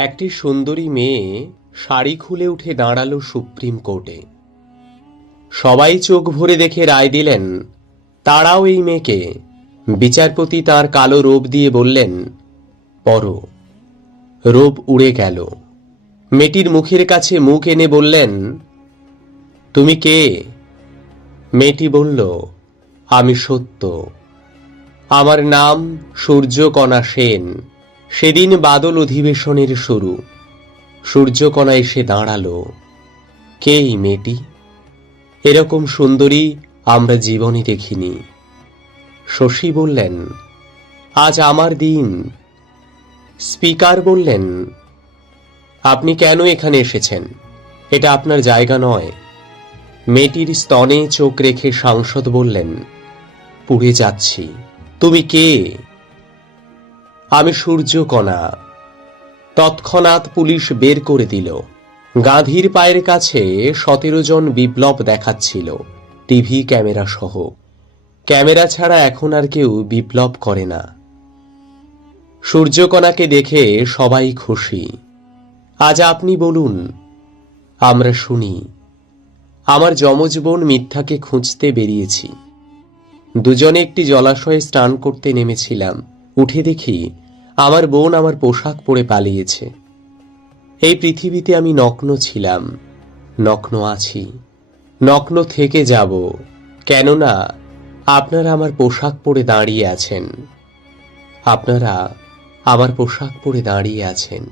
একটি সুন্দরী মেয়ে শাড়ি খুলে উঠে দাঁড়াল সুপ্রিম কোর্টে। সবাই চোখ ভরে দেখে রায় দিলেন, তারাও এই মেয়েকে। বিচারপতি তার কালো রোব দিয়ে বললেন, পরো। রোব উড়ে গেল। মেয়েটির মুখের কাছে মুখ এনে বললেন, তুমি কে? মেয়েটি বলল, আমি সত্য। আমার নাম সূর্যকণা সেন। সেদিন বাদল অধিবেশনের শুরু। সূর্যকণা এসে দাঁড়াল। কে এই মেয়েটি? এরকম সুন্দরী আমরা জীবনে দেখিনি। শশী বললেন, আজ আমার দিন। স্পিকার বললেন, আপনি কেন এখানে এসেছেন? এটা আপনার জায়গা নয়। মেয়েটির স্তনে চোখ রেখে সাংসদ বললেন, পুড়ে যাচ্ছি। তুমি কে? আমি সূর্যকণা। তৎক্ষণাৎ পুলিশ বের করে দিল। গাঁধীর পায়ের কাছে সতেরো জন বিপ্লব দেখাচ্ছিল, টিভি ক্যামেরা সহ। ক্যামেরা ছাড়া এখন আর কেউ বিপ্লব করে না। সূর্যকণাকে দেখে সবাই খুশি। আজ আপনি বলুন, আমরা শুনি, আমার যমজ বোন মিথ্যাকে খুঁজতে বেরিয়েছি। দুজনে একটি জলাশয়ে স্নান করতে নেমেছিলাম। উঠে দেখি আমার বোন আমার পোশাক পরে পালিয়েছে। এই পৃথিবীতে আমি নগ্ন ছিলাম, নগ্ন আছি, নগ্ন থেকে যাব, কেননা আপনারা আমার পোশাক পরে দাঁড়িয়ে আছেন, আপনারা আমার পোশাক পরে দাঁড়িয়ে আছেন।